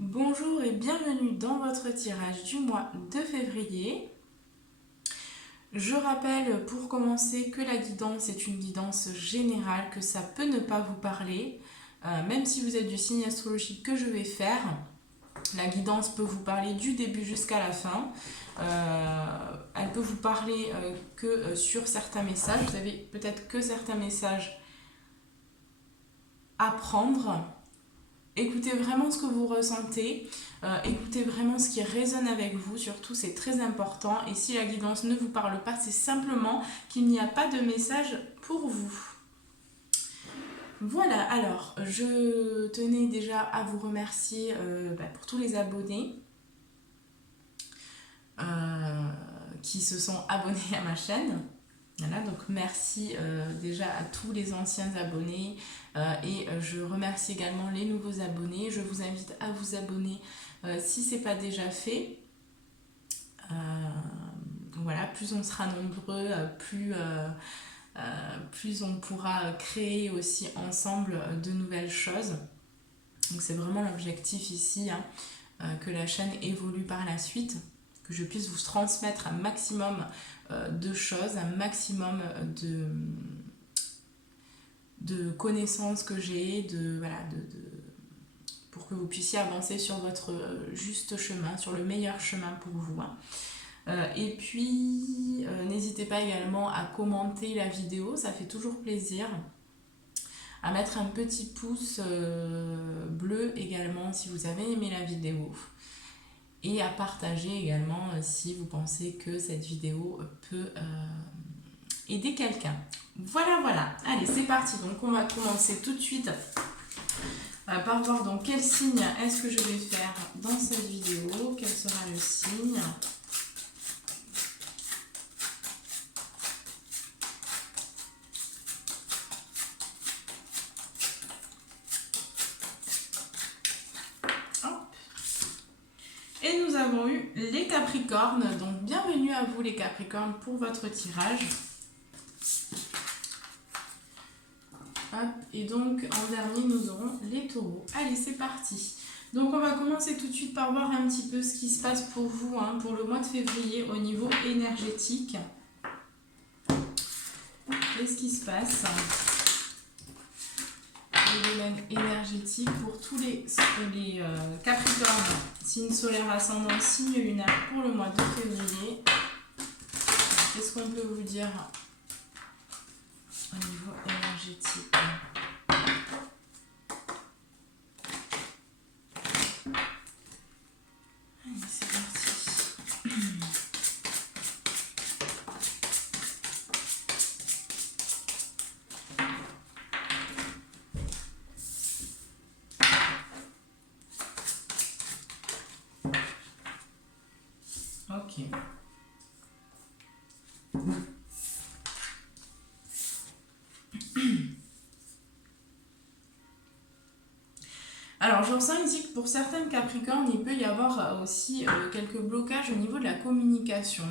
Bonjour et bienvenue dans votre tirage du mois de février. Je rappelle pour commencer que la guidance est une guidance générale, que ça peut ne pas vous parler, même si vous êtes du signe astrologique que je vais faire. La guidance peut vous parler du début jusqu'à la fin. Elle peut vous parler que sur certains messages. Vous avez peut-être que certains messages à prendre. Écoutez vraiment ce que vous ressentez, écoutez vraiment ce qui résonne avec vous, surtout c'est très important. Et si la guidance ne vous parle pas, c'est simplement qu'il n'y a pas de message pour vous. Voilà, alors je tenais déjà à vous remercier pour tous les abonnés qui se sont abonnés à ma chaîne. Voilà, donc merci déjà à tous les anciens abonnés et je remercie également les nouveaux abonnés. Je vous invite à vous abonner si ce n'est pas déjà fait. Voilà, plus on sera nombreux, plus on pourra créer aussi ensemble de nouvelles choses. Donc c'est vraiment l'objectif ici, que la chaîne évolue par la suite, que je puisse vous transmettre un maximum de choses, un maximum de connaissances que j'ai, pour que vous puissiez avancer sur votre juste chemin, sur le meilleur chemin pour vous. Et puis, n'hésitez pas également à commenter la vidéo, ça fait toujours plaisir. À mettre un petit pouce bleu également si vous avez aimé la vidéo. Et à partager également si vous pensez que cette vidéo peut aider quelqu'un. Voilà. Allez, c'est parti. Donc, on va commencer tout de suite par voir dans quel signe est-ce que je vais faire dans cette vidéo. Quel sera le signe ? Et nous avons eu les Capricornes, donc bienvenue à vous les Capricornes pour votre tirage. Hop, et donc en dernier nous aurons les Taureaux. Allez, c'est parti. Donc on va commencer tout de suite par voir un petit peu ce qui se passe pour vous pour le mois de février au niveau énergétique. Qu'est-ce qui se passe ? Le domaine énergétique pour tous les Capricornes, signe solaire ascendant, signe lunaire pour le mois de février. Qu'est-ce qu'on peut vous dire au niveau énergétique ? Allez, c'est parti. Ok. Alors, je ressens ici que pour certaines Capricornes, il peut y avoir aussi quelques blocages au niveau de la communication.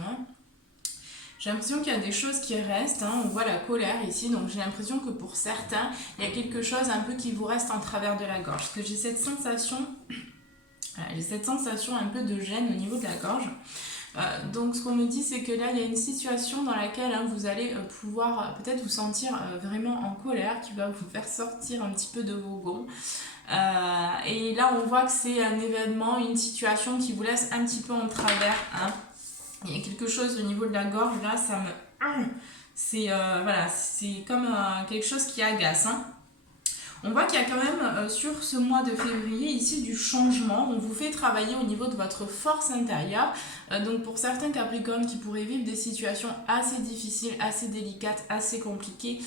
J'ai l'impression qu'il y a des choses qui restent. On voit la colère ici, donc j'ai l'impression que pour certains, il y a quelque chose un peu qui vous reste en travers de la gorge. Parce que j'ai cette sensation un peu de gêne au niveau de la gorge. Donc ce qu'on me dit, c'est que là il y a une situation dans laquelle vous allez pouvoir peut-être vous sentir vraiment en colère, qui va vous faire sortir un petit peu de vos gonds. Et là on voit que c'est un événement, une situation qui vous laisse un petit peu en travers. Il y a quelque chose au niveau de la gorge, là ça me... C'est comme quelque chose qui agace. On voit qu'il y a quand même sur ce mois de février ici du changement. On vous fait travailler au niveau de votre force intérieure. Donc pour certains Capricornes qui pourraient vivre des situations assez difficiles, assez délicates, assez compliquées,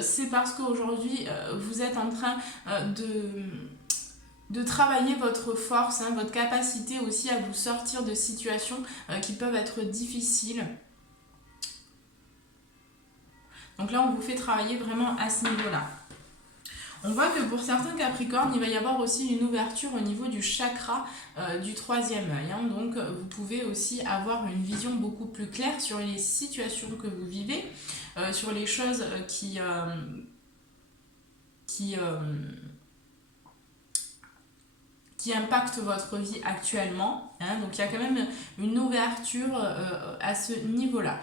c'est parce qu'aujourd'hui vous êtes en train de travailler votre force, votre capacité aussi à vous sortir de situations qui peuvent être difficiles. Donc là on vous fait travailler vraiment à ce niveau-là. On voit que pour certains Capricornes, il va y avoir aussi une ouverture au niveau du chakra du troisième œil. Donc vous pouvez aussi avoir une vision beaucoup plus claire sur les situations que vous vivez, sur les choses qui qui impactent votre vie actuellement. Hein, donc il y a quand même une ouverture à ce niveau-là.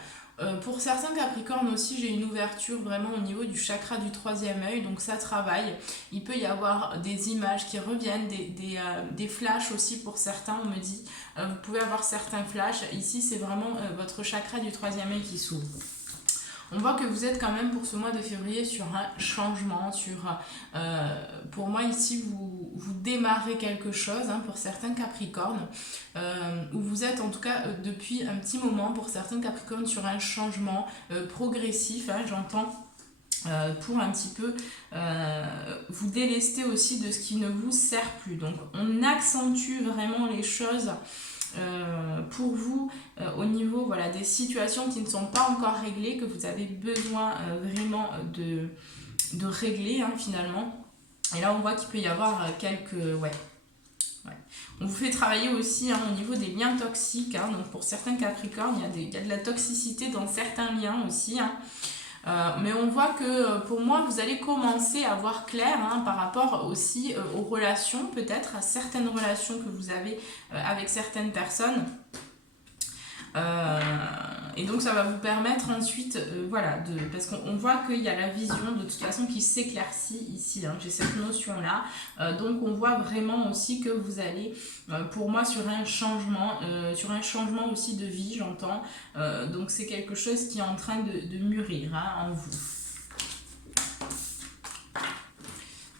Pour certains Capricornes aussi, j'ai une ouverture vraiment au niveau du chakra du troisième œil, donc ça travaille. Il peut y avoir des images qui reviennent, des flashs aussi pour certains, on me dit. Vous pouvez avoir certains flashs. Ici, c'est vraiment votre chakra du troisième œil qui s'ouvre. On voit que vous êtes quand même pour ce mois de février sur un changement, pour moi ici vous démarrez quelque chose hein, pour certains Capricornes, où vous êtes en tout cas depuis un petit moment pour certains Capricornes sur un changement progressif, hein, j'entends. Pour un petit peu vous délester aussi de ce qui ne vous sert plus. Donc on accentue vraiment les choses pour vous au niveau voilà, des situations qui ne sont pas encore réglées, que vous avez besoin vraiment de régler hein, finalement. Et là on voit qu'il peut y avoir quelques... Ouais. On vous fait travailler aussi hein, au niveau des liens toxiques. Hein, donc pour certains Capricornes, il y a de la toxicité dans certains liens aussi. Hein. Mais on voit que pour moi vous allez commencer à voir clair hein, par rapport aussi aux relations, peut-être à certaines relations que vous avez avec certaines personnes. Et donc ça va vous permettre ensuite voilà, parce qu'on voit qu'il y a la vision de toute façon qui s'éclaircit ici, hein, j'ai cette notion là, donc on voit vraiment aussi que vous allez pour moi sur un changement aussi de vie, j'entends, donc c'est quelque chose qui est en train de mûrir hein, en vous.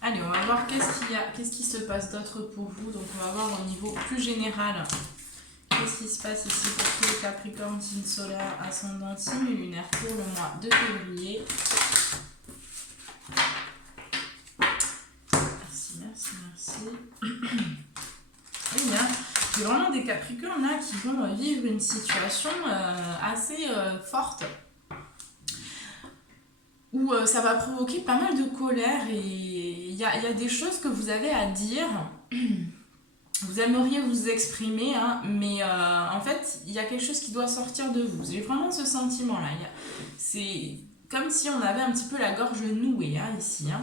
Allez, on va voir qu'est-ce qui se passe d'autre pour vous, donc on va voir au niveau plus général. Qu'est-ce qui se passe ici pour tous les Capricornes, signe solaire, ascendant, signe lunaire pour le mois de février. Merci. Oui, hein, j'ai vraiment des Capricornes là qui vont vivre une situation assez forte. Où ça va provoquer pas mal de colère et il y a des choses que vous avez à dire. Vous aimeriez vous exprimer, hein, mais en fait, il y a quelque chose qui doit sortir de vous. J'ai vraiment ce sentiment-là. C'est comme si on avait un petit peu la gorge nouée, hein, ici. Hein.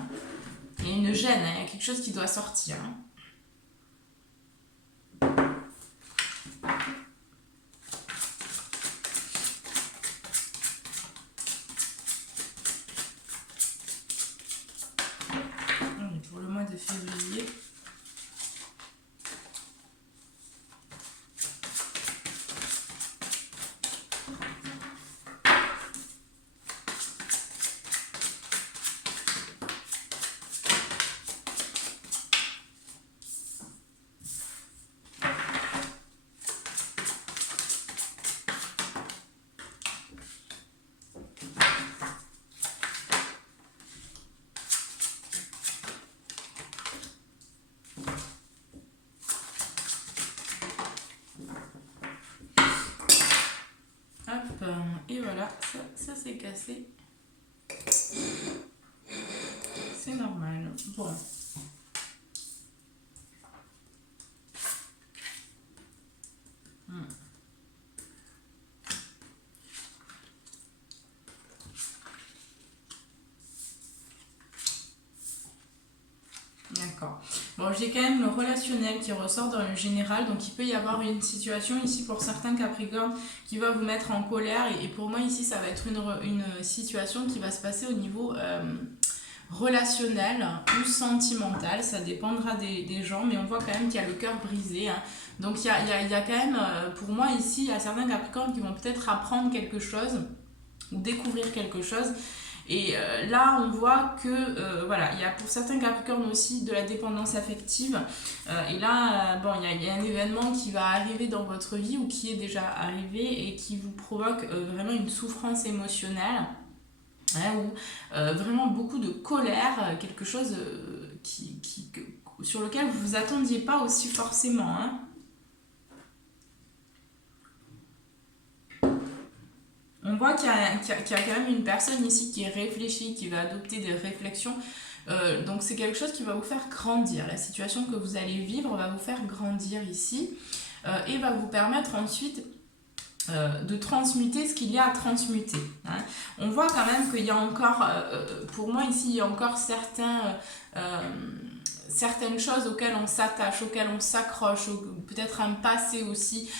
Il y a une gêne, hein, il y a quelque chose qui doit sortir. Hein. Pour le mois de février... Et voilà, ça s'est cassé. C'est normal. Bon. D'accord. Bon, j'ai quand même le relationnel qui ressort dans le général, donc il peut y avoir une situation ici pour certains Capricornes qui va vous mettre en colère, et pour moi ici ça va être une situation qui va se passer au niveau relationnel ou sentimental, ça dépendra des gens, mais on voit quand même qu'il y a le cœur brisé, hein. Donc il y a quand même, pour moi ici, il y a certains Capricornes qui vont peut-être apprendre quelque chose ou découvrir quelque chose. Et là, on voit que, voilà, il y a pour certains Capricornes aussi de la dépendance affective. Et là, bon, il y a un événement qui va arriver dans votre vie ou qui est déjà arrivé et qui vous provoque vraiment une souffrance émotionnelle. Hein, ou vraiment beaucoup de colère, quelque chose sur lequel vous ne vous attendiez pas aussi forcément. Hein. On voit qu'il y a quand même une personne ici qui est réfléchie, qui va adopter des réflexions. Donc c'est quelque chose qui va vous faire grandir. La situation que vous allez vivre va vous faire grandir ici et va vous permettre ensuite de transmuter ce qu'il y a à transmuter. Hein. On voit quand même qu'il y a encore, pour moi ici, il y a encore certains certaines choses auxquelles on s'attache, auxquelles on s'accroche, peut-être un passé aussi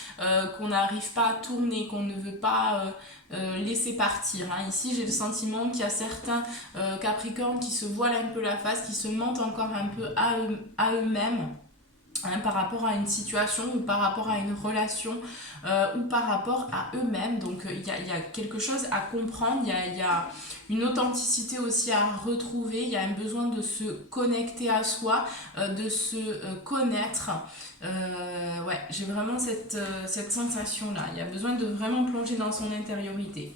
qu'on n'arrive pas à tourner, qu'on ne veut pas laisser partir. Hein. Ici, j'ai le sentiment qu'il y a certains Capricornes qui se voilent un peu la face, qui se mentent encore un peu à eux-mêmes. Hein, par rapport à une situation ou par rapport à une relation ou par rapport à eux-mêmes. Donc il y a quelque chose à comprendre, il y a une authenticité aussi à retrouver, il y a un besoin de se connecter à soi, de se connaître. Ouais, j'ai vraiment cette sensation-là. Il y a besoin de vraiment plonger dans son intériorité.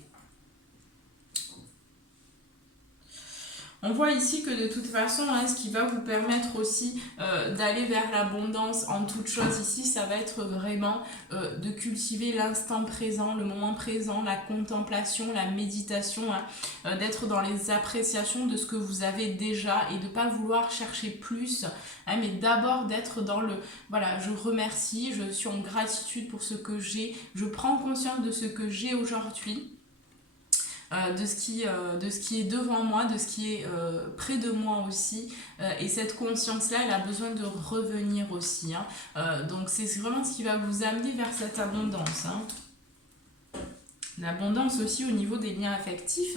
On voit ici que de toute façon, hein, ce qui va vous permettre aussi d'aller vers l'abondance en toute chose ici, ça va être vraiment de cultiver l'instant présent, le moment présent, la contemplation, la méditation, hein, d'être dans les appréciations de ce que vous avez déjà et de ne pas vouloir chercher plus, hein, mais d'abord d'être dans le voilà, je remercie, je suis en gratitude pour ce que j'ai, je prends conscience de ce que j'ai aujourd'hui. De ce qui est devant moi, de ce qui est près de moi aussi. Et cette conscience-là, elle a besoin de revenir aussi. Hein. Donc c'est vraiment ce qui va vous amener vers cette abondance. Hein. L'abondance aussi au niveau des liens affectifs,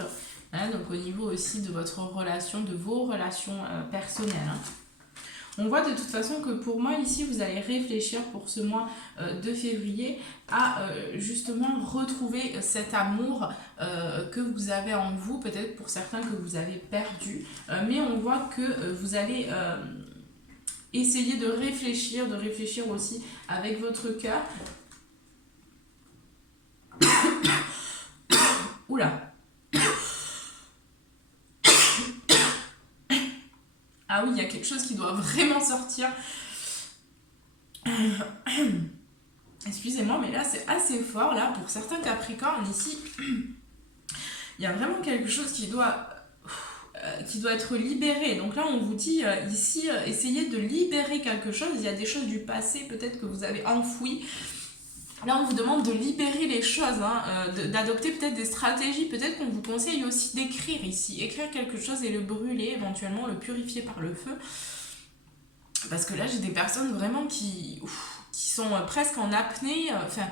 hein, donc au niveau aussi de votre relation, de vos relations personnelles. Hein. On voit de toute façon que pour moi ici vous allez réfléchir pour ce mois de février à justement retrouver cet amour que vous avez en vous, peut-être pour certains que vous avez perdu, mais on voit que vous allez essayer de réfléchir aussi avec votre cœur. Oula. Ah oui, il y a quelque chose qui doit vraiment sortir. Excusez-moi, mais là, c'est assez fort. Là, pour certains Capricornes, ici, il y a vraiment quelque chose qui doit être libéré. Donc là, on vous dit ici, essayez de libérer quelque chose. Il y a des choses du passé, peut-être que vous avez enfouies. Là, on vous demande de libérer les choses, hein, d'adopter peut-être des stratégies. Peut-être qu'on vous conseille aussi d'écrire ici. Écrire quelque chose et le brûler, éventuellement le purifier par le feu. Parce que là, j'ai des personnes vraiment qui sont presque en apnée. Enfin,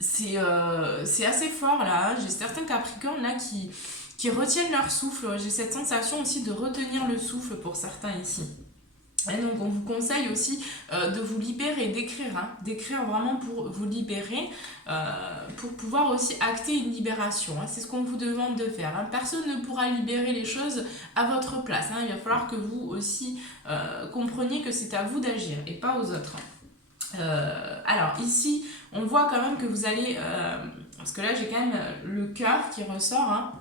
c'est assez fort, là. Hein. J'ai certains Capricornes, là, qui retiennent leur souffle. J'ai cette sensation aussi de retenir le souffle pour certains ici. Et donc on vous conseille aussi de vous libérer, d'écrire, hein, d'écrire vraiment pour vous libérer, pour pouvoir aussi acter une libération. Hein, c'est ce qu'on vous demande de faire. Hein. Personne ne pourra libérer les choses à votre place. Hein. Il va falloir que vous aussi compreniez que c'est à vous d'agir et pas aux autres. Alors ici, on voit quand même que vous allez... parce que là j'ai quand même le cœur qui ressort, hein.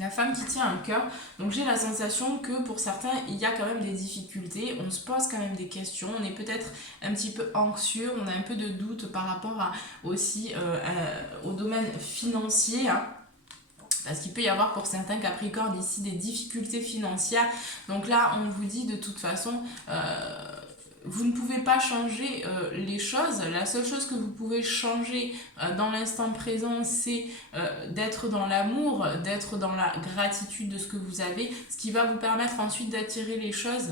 La femme qui tient un cœur, donc j'ai la sensation que pour certains il y a quand même des difficultés, on se pose quand même des questions, on est peut-être un petit peu anxieux, on a un peu de doute par rapport aussi au domaine financier, hein. Parce qu'il peut y avoir pour certains Capricornes ici des difficultés financières, donc là on vous dit de toute façon... vous ne pouvez pas changer les choses. La seule chose que vous pouvez changer dans l'instant présent, c'est d'être dans l'amour, d'être dans la gratitude de ce que vous avez, ce qui va vous permettre ensuite d'attirer les choses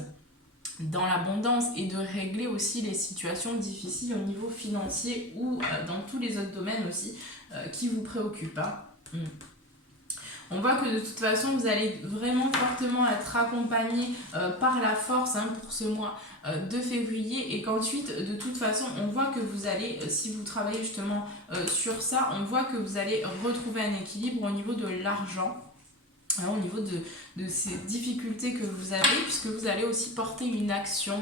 dans l'abondance et de régler aussi les situations difficiles au niveau financier ou dans tous les autres domaines aussi qui vous préoccupent. Hein. On voit que de toute façon, vous allez vraiment fortement être accompagné par la force, hein, pour ce mois de février, et qu'ensuite, de toute façon, on voit que vous allez, si vous travaillez justement sur ça, on voit que vous allez retrouver un équilibre au niveau de l'argent. Hein, au niveau de ces difficultés que vous avez, puisque vous allez aussi porter une action.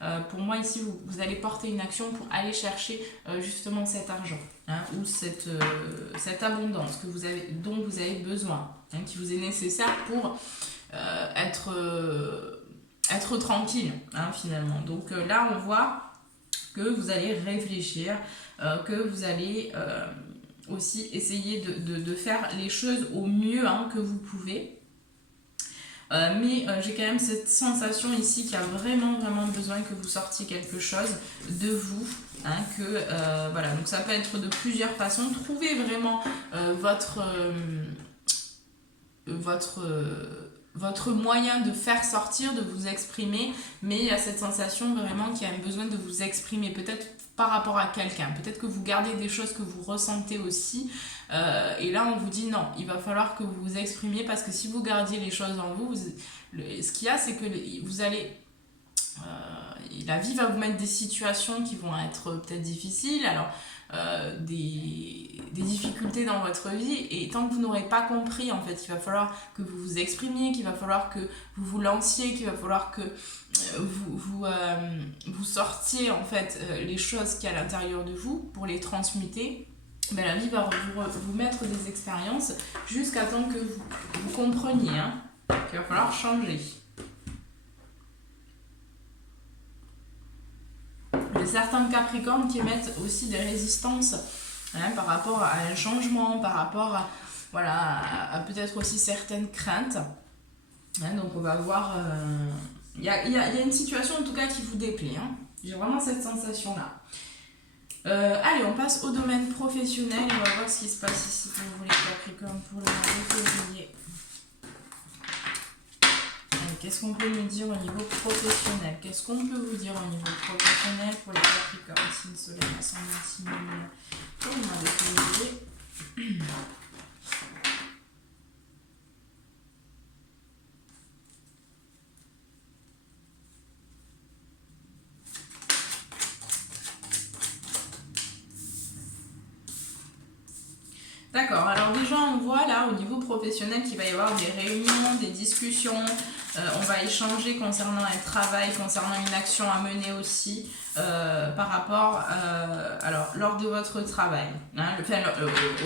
Hein. Pour moi ici, vous allez porter une action pour aller chercher justement cet argent, hein, ou cette abondance dont vous avez besoin, hein, qui vous est nécessaire pour être tranquille, hein, finalement. Donc là, on voit que vous allez réfléchir, que vous allez... aussi essayer de faire les choses au mieux, hein, que vous pouvez. Mais j'ai quand même cette sensation ici qu'il y a vraiment besoin que vous sortiez quelque chose de vous. Hein, voilà, donc ça peut être de plusieurs façons. Trouvez vraiment votre moyen de faire sortir, de vous exprimer, mais il y a cette sensation vraiment qu'il y a un besoin de vous exprimer, peut-être par rapport à quelqu'un, peut-être que vous gardez des choses que vous ressentez aussi, et là on vous dit non, il va falloir que vous vous exprimiez, parce que si vous gardiez les choses en vous, ce qu'il y a, c'est que vous allez... la vie va vous mettre des situations qui vont être peut-être difficiles, alors des difficultés dans votre vie, et tant que vous n'aurez pas compris, en fait, il va falloir que vous vous exprimiez, qu'il va falloir que vous vous lanciez, qu'il va falloir que vous sortiez en fait les choses qu'il y a à l'intérieur de vous pour les transmuter. Ben, la vie va vous mettre des expériences jusqu'à temps que vous compreniez qu'il va falloir changer. Il y a certains Capricornes qui émettent aussi des résistances par rapport à un changement, par rapport à, voilà, à peut-être aussi certaines craintes. Donc on va voir... Il y a une situation en tout cas qui vous déplaît. J'ai vraiment cette sensation-là. Allez, on passe au domaine professionnel. On va voir ce qui se passe ici pour vous les Capricornes pour le mois de février. Qu'est-ce qu'on peut nous dire au niveau professionnel? Qu'est-ce qu'on peut vous dire au niveau professionnel pour les Capricornes, signe solaire, ascendant, signe lunaire, pour le mois de février? D'accord, alors déjà on voit là au niveau professionnel qu'il va y avoir des réunions, des discussions, on va échanger concernant un travail, concernant une action à mener aussi par rapport, alors lors de votre travail,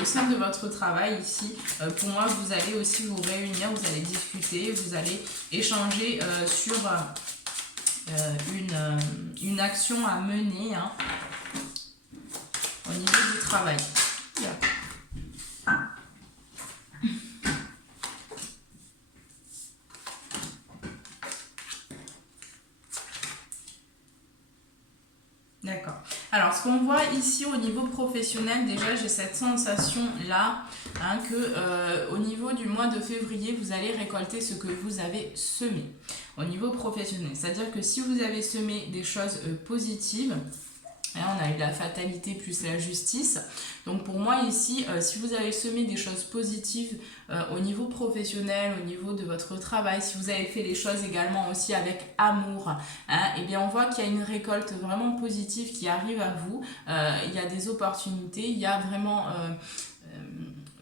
au sein de votre travail ici, pour moi vous allez aussi vous réunir, vous allez discuter, vous allez échanger sur une action à mener au niveau du travail. Yeah. D'accord. Alors, ce qu'on voit ici au niveau professionnel, déjà, j'ai cette sensation-là que au niveau du mois de février, vous allez récolter ce que vous avez semé au niveau professionnel. C'est-à-dire que si vous avez semé des choses positives, on a eu la fatalité plus la justice. Donc pour moi ici, si vous avez semé des choses positives au niveau professionnel, au niveau de votre travail, si vous avez fait les choses également aussi avec amour, et bien on voit qu'il y a une récolte vraiment positive qui arrive à vous. Il y a des opportunités, il y a vraiment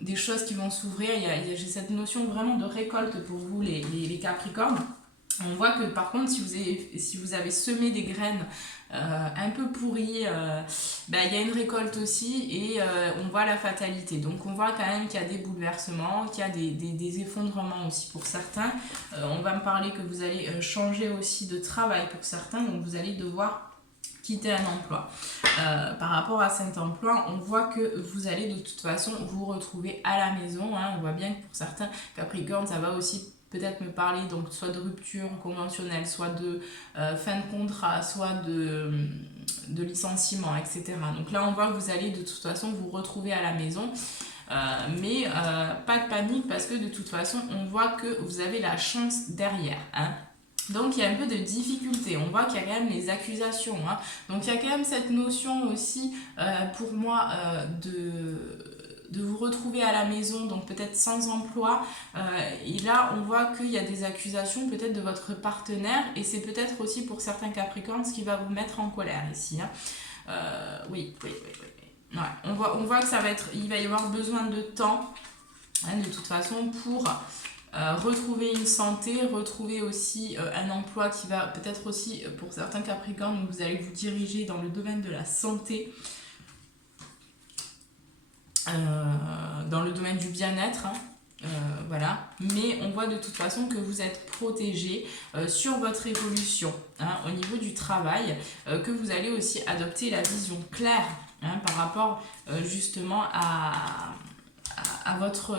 des choses qui vont s'ouvrir. J'ai cette notion vraiment de récolte pour vous les Capricornes. On voit que par contre, si vous avez semé des graines un peu pourries, il y a une récolte aussi, et on voit la fatalité. Donc on voit quand même qu'il y a des bouleversements, qu'il y a des effondrements aussi pour certains. On va me parler que vous allez changer aussi de travail pour certains, donc vous allez devoir quitter un emploi. Par rapport à cet emploi, on voit que vous allez de toute façon vous retrouver à la maison. On voit bien que pour certains Capricornes, ça va aussi peut-être me parler donc soit de rupture conventionnelle, soit de fin de contrat, soit de licenciement, etc. Donc là, on voit que vous allez de toute façon vous retrouver à la maison. Mais pas de panique, parce que de toute façon, on voit que vous avez la chance derrière. Donc il y a un peu de difficulté, on voit qu'il y a quand même les accusations. Donc il y a quand même cette notion aussi pour moi de vous retrouver à la maison, donc peut-être sans emploi, et là on voit qu'il y a des accusations peut-être de votre partenaire, et c'est peut-être aussi pour certains Capricornes ce qui va vous mettre en colère ici. Oui. Ouais, on voit que il va y avoir besoin de temps de toute façon pour retrouver une santé, retrouver aussi un emploi qui va peut-être aussi pour certains Capricornes, vous allez vous diriger dans le domaine de la santé, dans le domaine du bien-être, voilà. Mais on voit de toute façon que vous êtes protégé sur votre évolution au niveau du travail, que vous allez aussi adopter la vision claire par rapport justement à votre...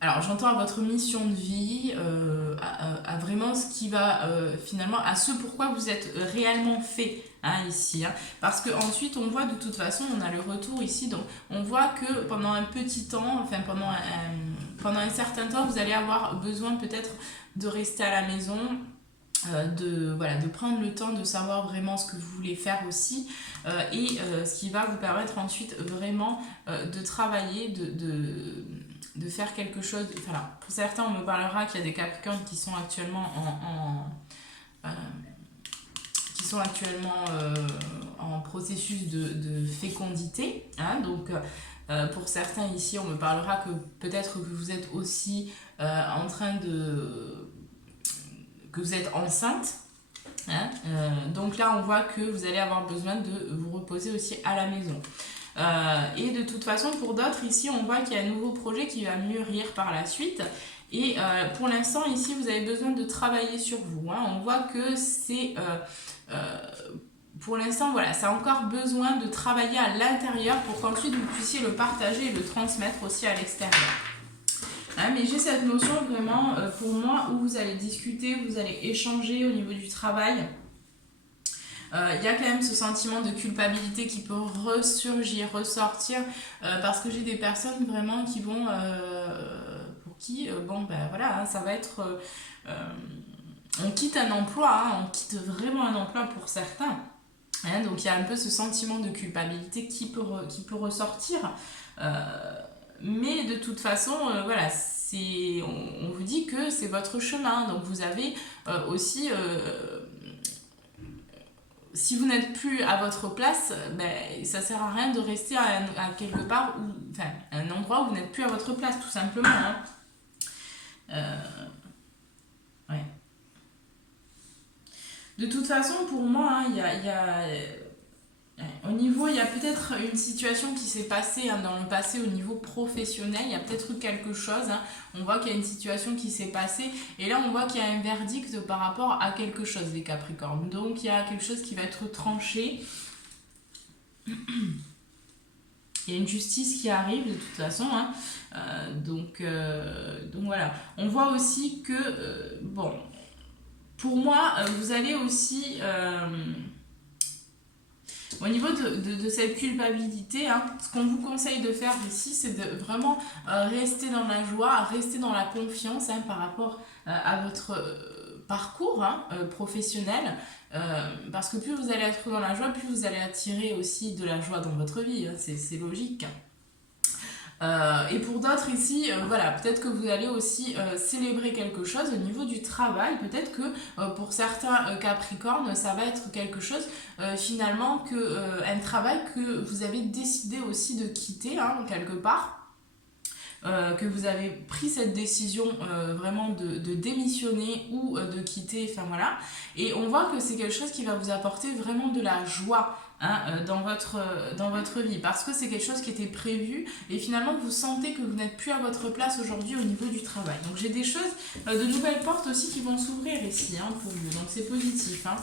alors j'entends à votre mission de vie, à vraiment ce qui va finalement, à ce pourquoi vous êtes réellement fait ici. Parce qu'ensuite on voit de toute façon, on a le retour ici, donc on voit que pendant un petit temps, enfin pendant pendant un certain temps, vous allez avoir besoin peut-être de rester à la maison, de prendre le temps de savoir vraiment ce que vous voulez faire aussi, ce qui va vous permettre ensuite vraiment de travailler, de faire quelque chose. Enfin, pour certains, on me parlera qu'il y a des Capricornes qui sont actuellement en processus de fécondité, hein, donc pour certains ici on me parlera que peut-être que vous êtes aussi en train que vous êtes enceinte, hein, donc là on voit que vous allez avoir besoin de vous reposer aussi à la maison. Et de toute façon pour d'autres ici on voit qu'il y a un nouveau projet qui va mûrir par la suite. Et pour l'instant, ici, vous avez besoin de travailler sur vous, hein. On voit que c'est... pour l'instant, voilà, ça a encore besoin de travailler à l'intérieur pour qu'ensuite vous puissiez le partager et le transmettre aussi à l'extérieur. Hein, mais j'ai cette notion vraiment, pour moi, où vous allez discuter, vous allez échanger au niveau du travail. Il y a quand même ce sentiment de culpabilité qui peut ressurgir, ressortir, parce que j'ai des personnes vraiment qui vont... bon ben voilà, hein, ça va être on quitte un emploi, hein, on quitte vraiment un emploi pour certains, hein, donc il y a un peu ce sentiment de culpabilité qui peut ressortir, mais de toute façon voilà, on vous dit que c'est votre chemin, donc vous avez aussi si vous n'êtes plus à votre place, ben, ça sert à rien de rester à quelque part, enfin, à un endroit où vous n'êtes plus à votre place, tout simplement, hein. Ouais. De toute façon, pour moi, hein, au niveau, il y a peut-être une situation qui s'est passée, hein, dans le passé au niveau professionnel, il y a peut-être eu quelque chose, hein. On voit qu'il y a une situation qui s'est passée et là on voit qu'il y a un verdict par rapport à quelque chose, les Capricornes. Donc il y a quelque chose qui va être tranché. Il y a une justice qui arrive de toute façon, hein. Donc voilà. On voit aussi que, bon, pour moi, vous allez aussi, au niveau de cette culpabilité, hein, ce qu'on vous conseille de faire ici, c'est de vraiment rester dans la joie, rester dans la confiance, hein, par rapport à votre parcours, hein, professionnel, parce que plus vous allez être dans la joie, plus vous allez attirer aussi de la joie dans votre vie, hein, c'est logique. Et pour d'autres ici, voilà, peut-être que vous allez aussi célébrer quelque chose au niveau du travail. Peut-être que pour certains Capricornes, ça va être quelque chose finalement, un travail que vous avez décidé aussi de quitter, hein, quelque part. Que vous avez pris cette décision vraiment de démissionner ou de quitter, enfin voilà. Et on voit que c'est quelque chose qui va vous apporter vraiment de la joie, hein, dans votre vie, parce que c'est quelque chose qui était prévu et finalement vous sentez que vous n'êtes plus à votre place aujourd'hui au niveau du travail. Donc j'ai des choses, de nouvelles portes aussi qui vont s'ouvrir ici, hein, pour vous, donc c'est positif, hein.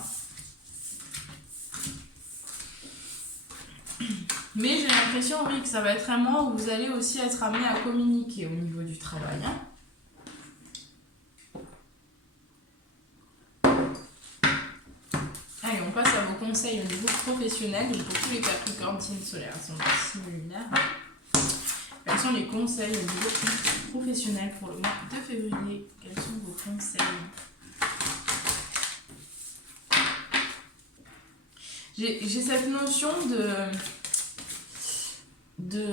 Mais j'ai l'impression, oui, que ça va être un mois où vous allez aussi être amené à communiquer au niveau du travail, hein. Allez, on passe à vos conseils au niveau professionnel. Donc pour tous les Capricornes signes solaires, sont signes lunaires. Quels sont les conseils au niveau professionnel pour le mois de février? Quels sont vos conseils? J'ai cette notion de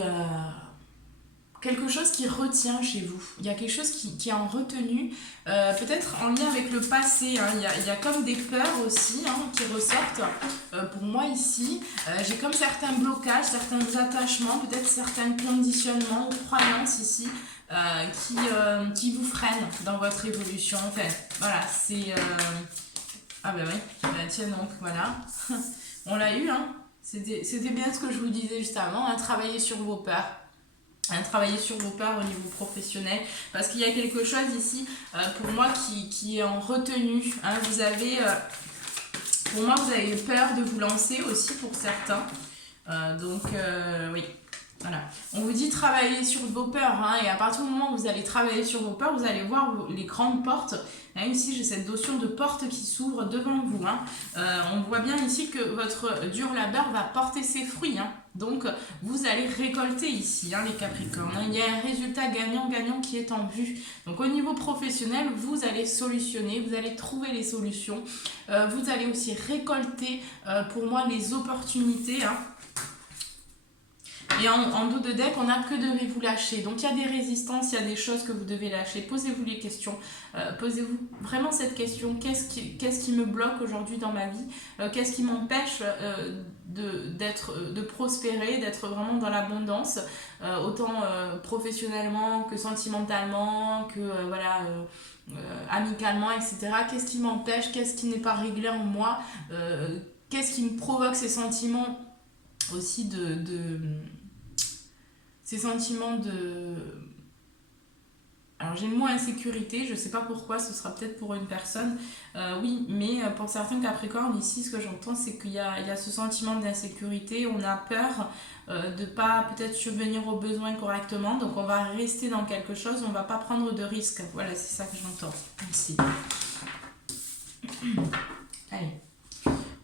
quelque chose qui retient chez vous. Il y a quelque chose qui est en retenue, peut-être en lien avec le passé, hein. Il y a comme des peurs aussi, hein, qui ressortent. Pour moi ici, j'ai comme certains blocages, certains attachements, peut-être certains conditionnements ou croyances ici, qui vous freinent dans votre évolution. Enfin, voilà, c'est... Ah ben oui, tiens donc, voilà. On l'a eu, hein. C'était bien ce que je vous disais juste avant, hein, travailler sur vos peurs. Hein, travailler sur vos peurs au niveau professionnel, parce qu'il y a quelque chose ici, pour moi, qui est en retenue, hein. Vous avez, pour moi, vous avez peur de vous lancer aussi pour certains. Donc, oui. Voilà. On vous dit travailler sur vos peurs, hein, et à partir du moment où vous allez travailler sur vos peurs, vous allez voir les grandes portes. Hein, ici, j'ai cette notion de porte qui s'ouvre devant vous. Hein. On voit bien ici que votre dur labeur va porter ses fruits. Hein. Donc, vous allez récolter ici, hein, les Capricornes. Hein. Il y a un résultat gagnant-gagnant qui est en vue. Donc, au niveau professionnel, vous allez solutionner, vous allez trouver les solutions. Vous allez aussi récolter, pour moi, les opportunités. Hein. Et en dos de deck, on a que devez-vous lâcher. Donc il y a des résistances, il y a des choses que vous devez lâcher. Posez-vous les questions. Posez-vous vraiment cette question. Qu'est-ce qui me bloque aujourd'hui dans ma vie? Qu'est-ce qui m'empêche de prospérer, d'être vraiment dans l'abondance, autant professionnellement que sentimentalement, que amicalement, etc. Qu'est-ce qui m'empêche? Qu'est-ce qui n'est pas réglé en moi? Qu'est-ce qui me provoque ces sentiments aussi ces sentiments de... Alors j'ai le mot insécurité, je ne sais pas pourquoi, ce sera peut-être pour une personne, oui, mais pour certains Capricornes, ici, ce que j'entends, c'est qu'il y a ce sentiment d'insécurité, on a peur de ne pas peut-être subvenir aux besoins correctement, donc on va rester dans quelque chose, on ne va pas prendre de risques. Voilà, c'est ça que j'entends ici. Allez.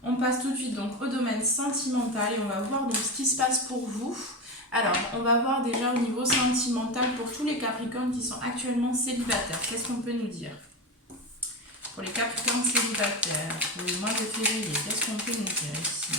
On passe tout de suite donc au domaine sentimental et on va voir donc ce qui se passe pour vous. Alors, on va voir déjà au niveau sentimental pour tous les Capricornes qui sont actuellement célibataires. Qu'est-ce qu'on peut nous dire? Pour les Capricornes célibataires, pour le mois de février, qu'est-ce qu'on peut nous dire ici?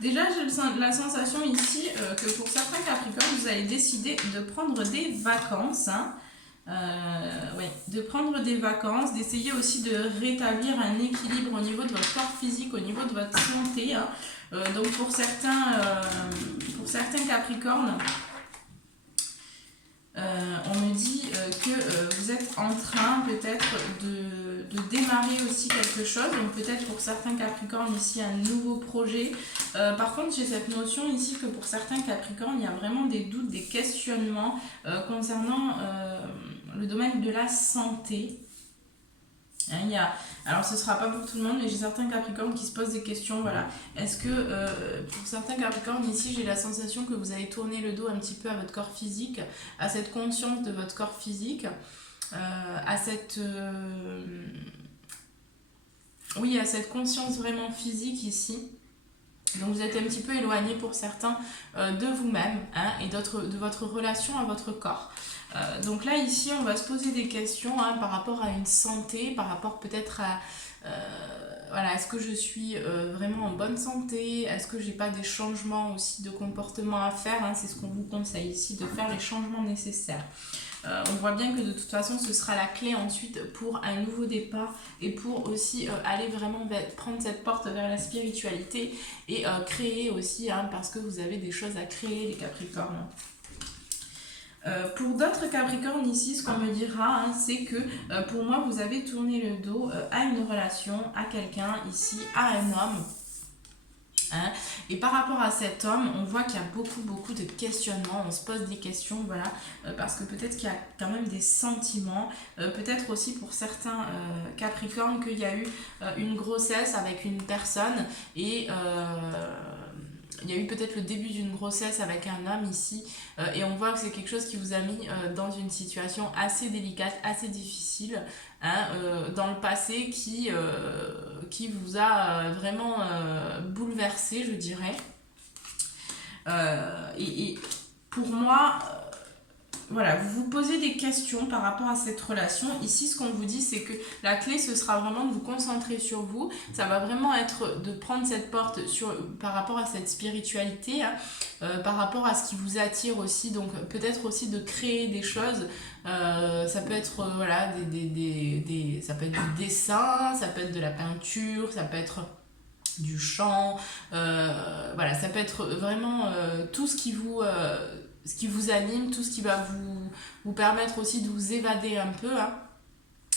Déjà, j'ai la sensation ici que pour certains Capricornes, vous allez décider de prendre des vacances. Hein. De prendre des vacances, d'essayer aussi de rétablir un équilibre au niveau de votre corps physique, au niveau de votre santé. Hein. Donc pour certains Capricornes, on me dit que vous êtes en train peut-être de démarrer aussi quelque chose, donc peut-être pour certains Capricornes ici un nouveau projet. Par contre, j'ai cette notion ici que pour certains Capricornes, il y a vraiment des doutes, des questionnements concernant le domaine de la santé. Hein, alors ce ne sera pas pour tout le monde, mais j'ai certains Capricornes qui se posent des questions. Voilà. Est-ce que pour certains Capricornes ici, j'ai la sensation que vous allez tourner le dos un petit peu à votre corps physique, à cette conscience de votre corps physique, à cette conscience vraiment physique ici. Donc vous êtes un petit peu éloigné pour certains de vous-même, hein, et de votre relation à votre corps. Donc là ici on va se poser des questions, hein, par rapport à une santé, par rapport peut-être à est-ce que je suis vraiment en bonne santé, est-ce que j'ai pas des changements aussi de comportement à faire, hein, c'est ce qu'on vous conseille ici, de faire les changements nécessaires. On voit bien que de toute façon ce sera la clé ensuite pour un nouveau départ et pour aussi aller vraiment prendre cette porte vers la spiritualité et créer aussi, hein, parce que vous avez des choses à créer les Capricornes. Pour d'autres Capricornes ici, ce qu'on me dira, hein, c'est que pour moi vous avez tourné le dos à une relation, à quelqu'un ici, à un homme. Hein. Et par rapport à cet homme, on voit qu'il y a beaucoup de questionnements, on se pose des questions, voilà, parce que peut-être qu'il y a quand même des sentiments, peut-être aussi pour certains Capricornes qu'il y a eu une grossesse avec une personne et il y a eu peut-être le début d'une grossesse avec un homme ici, et on voit que c'est quelque chose qui vous a mis dans une situation assez délicate, assez difficile, hein, dans le passé, qui vous a vraiment bouleversé, je dirais. Et pour moi, voilà, vous vous posez des questions par rapport à cette relation. Ici, ce qu'on vous dit, c'est que la clé, ce sera vraiment de vous concentrer sur vous. Ça va vraiment être de prendre cette porte par rapport à cette spiritualité, hein, par rapport à ce qui vous attire aussi. Donc, peut-être aussi de créer des choses. Ça peut être, ça peut être du dessin, ça peut être de la peinture, ça peut être du chant. Ça peut être vraiment tout ce qui vous anime, tout ce qui va vous permettre aussi de vous évader un peu, hein.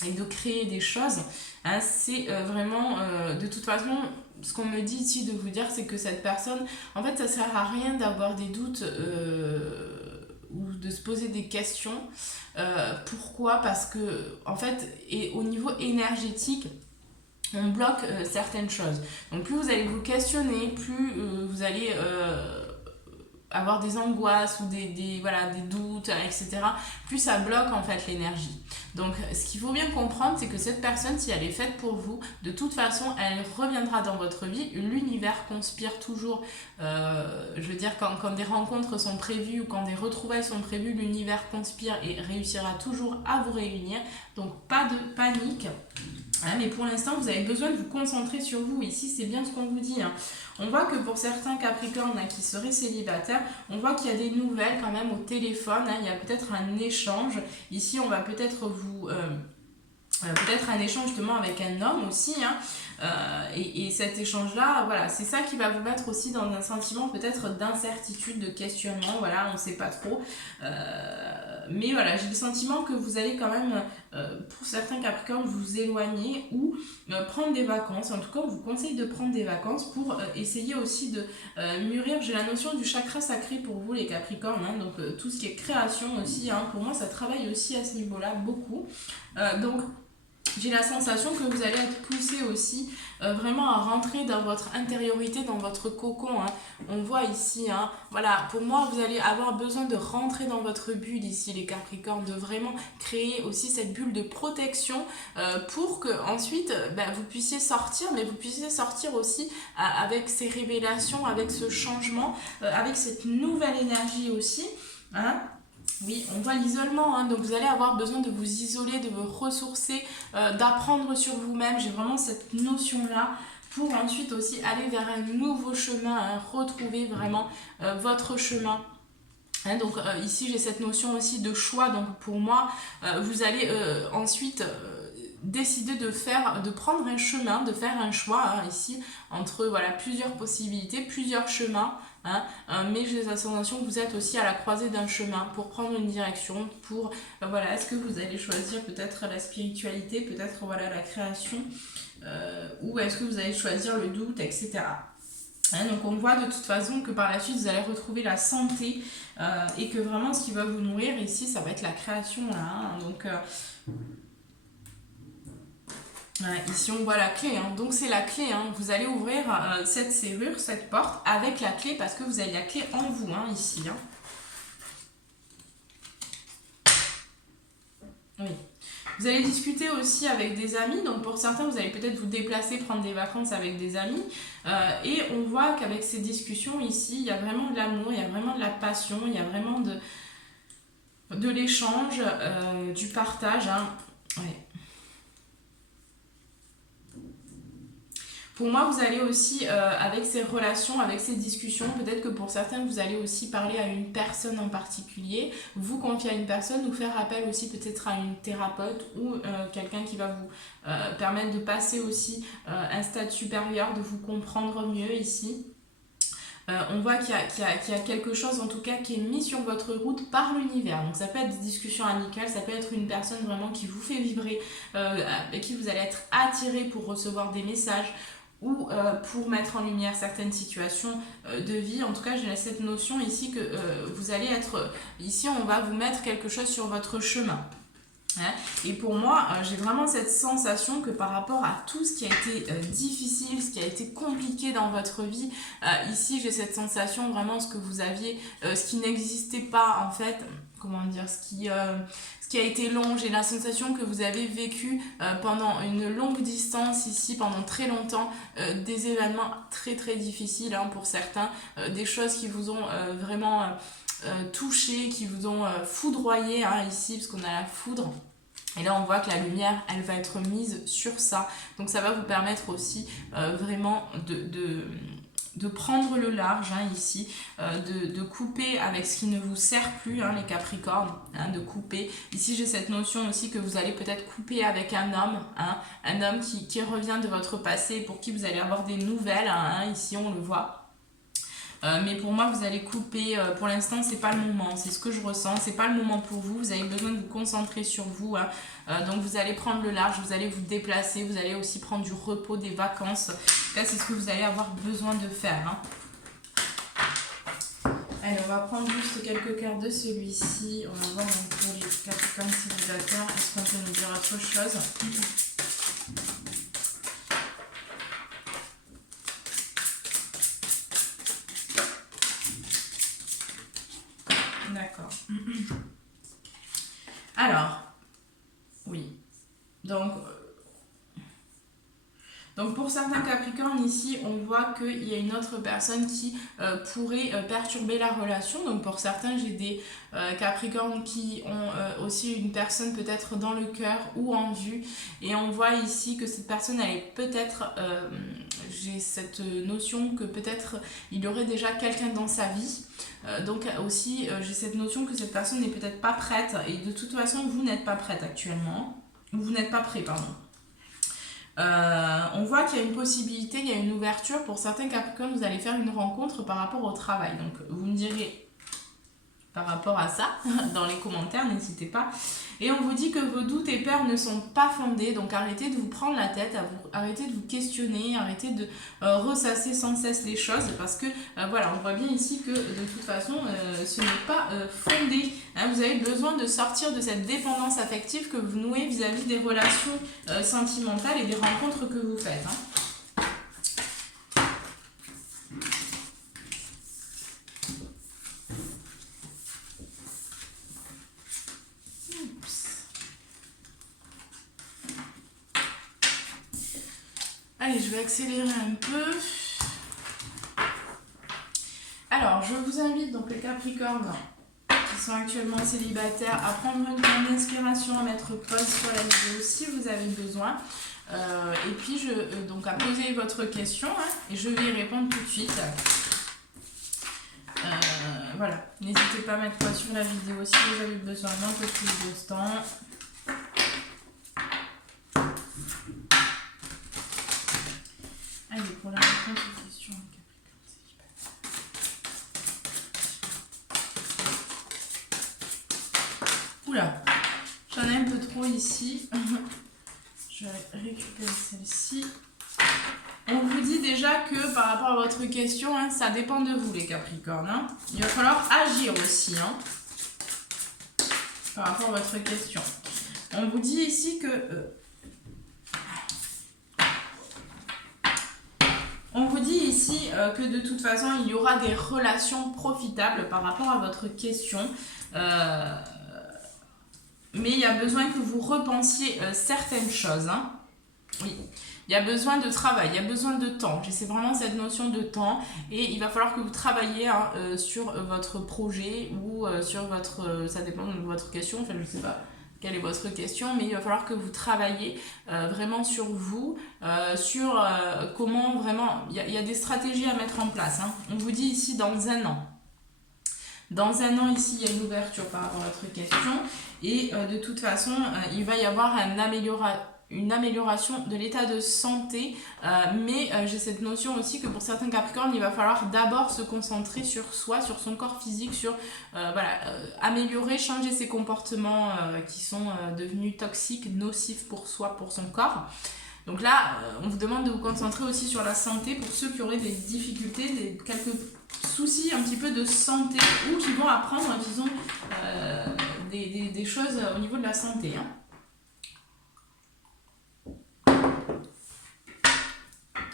et de créer des choses, hein, c'est vraiment, de toute façon, ce qu'on me dit ici de vous dire, c'est que cette personne, en fait, ça sert à rien d'avoir des doutes ou de se poser des questions. Pourquoi? Parce que, en fait, et au niveau énergétique, on bloque certaines choses. Donc plus vous allez vous questionner, plus vous allez avoir des angoisses ou voilà, des doutes, etc., plus ça bloque en fait l'énergie. Donc ce qu'il faut bien comprendre, c'est que cette personne, si elle est faite pour vous, de toute façon, elle reviendra dans votre vie. L'univers conspire toujours, je veux dire, quand des rencontres sont prévues ou quand des retrouvailles sont prévues, l'univers conspire et réussira toujours à vous réunir. Donc pas de panique. Mais pour l'instant, vous avez besoin de vous concentrer sur vous. Ici, c'est bien ce qu'on vous dit. On voit que pour certains Capricornes qui seraient célibataires, on voit qu'il y a des nouvelles quand même au téléphone. Il y a peut-être un échange. Ici, on va peut-être vous... peut-être un échange justement avec un homme aussi, et cet échange-là, voilà, c'est ça qui va vous mettre aussi dans un sentiment peut-être d'incertitude, de questionnement, voilà, on ne sait pas trop. Mais voilà, j'ai le sentiment que vous allez quand même, pour certains Capricornes, vous éloigner ou prendre des vacances. En tout cas, on vous conseille de prendre des vacances pour essayer aussi de mûrir. J'ai la notion du chakra sacré pour vous, les Capricornes, donc tout ce qui est création aussi, pour moi, ça travaille aussi à ce niveau-là, beaucoup. Donc, j'ai la sensation que vous allez être poussé aussi vraiment à rentrer dans votre intériorité, dans votre cocon. On voit ici, voilà, pour moi, vous allez avoir besoin de rentrer dans votre bulle ici, les Capricornes, de vraiment créer aussi cette bulle de protection pour que ensuite vous puissiez sortir, mais vous puissiez sortir aussi avec ces révélations, avec ce changement, avec cette nouvelle énergie aussi. Oui, on voit l'isolement, donc vous allez avoir besoin de vous isoler, de vous ressourcer, d'apprendre sur vous-même. J'ai vraiment cette notion-là pour ensuite aussi aller vers un nouveau chemin, retrouver vraiment votre chemin. Donc ici j'ai cette notion aussi de choix, donc pour moi vous allez ensuite décider de prendre un chemin, de faire un choix ici entre voilà, plusieurs possibilités, plusieurs chemins. Mais j'ai la sensation que vous êtes aussi à la croisée d'un chemin pour prendre une direction, pour voilà, est-ce que vous allez choisir peut-être la spiritualité, peut-être voilà, la création, ou est-ce que vous allez choisir le doute, etc. Donc on voit de toute façon que par la suite vous allez retrouver la santé et que vraiment ce qui va vous nourrir ici ça va être la création là, donc ici on voit la clé, donc c'est la clé, vous allez ouvrir cette serrure, cette porte avec la clé parce que vous avez la clé en vous ici. Oui. Vous allez discuter aussi avec des amis, donc pour certains vous allez peut-être vous déplacer, prendre des vacances avec des amis et on voit qu'avec ces discussions ici il y a vraiment de l'amour, il y a vraiment de la passion, il y a vraiment de l'échange, du partage. Ouais. Pour moi, vous allez aussi, avec ces relations, avec ces discussions, peut-être que pour certains, vous allez aussi parler à une personne en particulier, vous confier à une personne ou faire appel aussi peut-être à une thérapeute ou quelqu'un qui va vous permettre de passer aussi un stade supérieur, de vous comprendre mieux ici. On voit qu'il y a quelque chose en tout cas qui est mis sur votre route par l'univers. Donc ça peut être des discussions amicales, ça peut être une personne vraiment qui vous fait vibrer, avec qui vous allez être attiré pour recevoir des messages ou pour mettre en lumière certaines situations de vie. En tout cas, j'ai cette notion ici que vous allez être... Ici, on va vous mettre quelque chose sur votre chemin. Et pour moi, j'ai vraiment cette sensation que par rapport à tout ce qui a été difficile, ce qui a été compliqué dans votre vie, ici j'ai cette sensation vraiment ce que vous aviez, ce qui n'existait pas en fait, comment dire, ce qui a été long. J'ai la sensation que vous avez vécu pendant une longue distance ici, pendant très longtemps, des événements très très difficiles pour certains, des choses qui vous ont vraiment... touché, qui vous ont foudroyé ici, parce qu'on a la foudre. Et là, on voit que la lumière, elle va être mise sur ça. Donc, ça va vous permettre aussi vraiment de prendre le large ici, de couper avec ce qui ne vous sert plus, les Capricornes, de couper. Ici, j'ai cette notion aussi que vous allez peut-être couper avec un homme qui revient de votre passé, pour qui vous allez avoir des nouvelles. Ici, on le voit. mais pour moi vous allez couper, pour l'instant c'est pas le moment, c'est ce que je ressens, c'est pas le moment pour vous, vous avez besoin de vous concentrer sur vous, hein. Donc vous allez prendre le large, vous allez vous déplacer, vous allez aussi prendre du repos, des vacances, là c'est ce que vous allez avoir besoin de faire, hein. Allez, on va prendre juste quelques cartes de celui-ci, on va voir donc pour les Capricornes célibataires, est-ce qu'on peut nous dire autre chose? D'accord. Alors, oui. Donc pour certains Capricornes ici, on voit qu'il y a une autre personne qui pourrait perturber la relation. Donc pour certains, j'ai des Capricornes qui ont aussi une personne peut-être dans le cœur ou en vue. Et on voit ici que cette personne, elle est peut-être... j'ai cette notion que peut-être il y aurait déjà quelqu'un dans sa vie. Donc aussi, j'ai cette notion que cette personne n'est peut-être pas prête. Et de toute façon, vous n'êtes pas prête actuellement. Ou vous n'êtes pas prêt, pardon. On voit qu'il y a une possibilité, il y a une ouverture. Pour certains Capricornes, vous allez faire une rencontre par rapport au travail. Donc vous me direz par rapport à ça dans les commentaires, n'hésitez pas. Et on vous dit que vos doutes et peurs ne sont pas fondés, donc arrêtez de vous prendre la tête, arrêtez de vous questionner, arrêtez de ressasser sans cesse les choses, parce que voilà, on voit bien ici que de toute façon ce n'est pas fondé, hein. Vous avez besoin de sortir de cette dépendance affective que vous nouez vis-à-vis des relations sentimentales et des rencontres que vous faites, hein. Allez, je vais accélérer un peu. Alors, je vous invite donc les Capricornes qui sont actuellement célibataires à prendre une grande inspiration, à mettre pause sur la vidéo si vous avez besoin. Et puis, donc à poser votre question, hein, et je vais y répondre tout de suite. Voilà, n'hésitez pas à mettre pause sur la vidéo si vous avez besoin d'un peu plus de temps. Allez, pour la réponse aux questions, Capricorne. Oula, j'en ai un peu trop ici. Je vais récupérer celle-ci. On vous dit déjà que par rapport à votre question, hein, ça dépend de vous les Capricornes, hein. Il va falloir agir aussi, hein, par rapport à votre question. On vous dit ici que... On vous dit ici que de toute façon, il y aura des relations profitables par rapport à votre question. Mais il y a besoin que vous repensiez certaines choses, hein. Oui, il y a besoin de travail, il y a besoin de temps. C'est vraiment cette notion de temps. Et il va falloir que vous travailliez hein, sur votre projet ou sur votre... ça dépend de votre question, enfin je ne sais pas quelle est votre question, mais il va falloir que vous travailliez vraiment sur vous, sur comment vraiment... Il y a des stratégies à mettre en place, hein. On vous dit ici dans un an. Dans un an, ici, il y a une ouverture par rapport à votre question. Et de toute façon, il va y avoir une amélioration de l'état de santé. Mais j'ai cette notion aussi que pour certains Capricornes, il va falloir d'abord se concentrer sur soi, sur son corps physique, sur améliorer, changer ses comportements qui sont devenus toxiques, nocifs pour soi, pour son corps. Donc là, on vous demande de vous concentrer aussi sur la santé pour ceux qui auraient des difficultés, quelques soucis un petit peu de santé ou qui vont apprendre, disons, des choses au niveau de la santé, hein.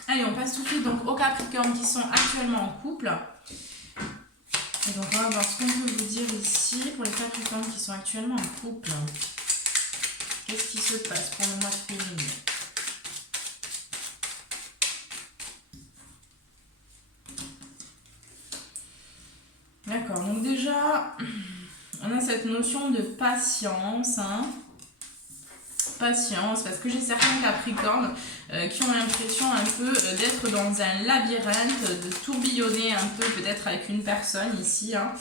Allez, on passe tout de suite donc aux Capricornes qui sont actuellement en couple. Et donc on va voir ce qu'on peut vous dire ici pour les Capricornes qui sont actuellement en couple. Qu'est-ce qui se passe pour le mois de février ? D'accord, donc déjà, on a cette notion de patience, hein. Patience, parce que j'ai certains Capricornes qui ont l'impression un peu d'être dans un labyrinthe, de tourbillonner un peu peut-être avec une personne ici, hein.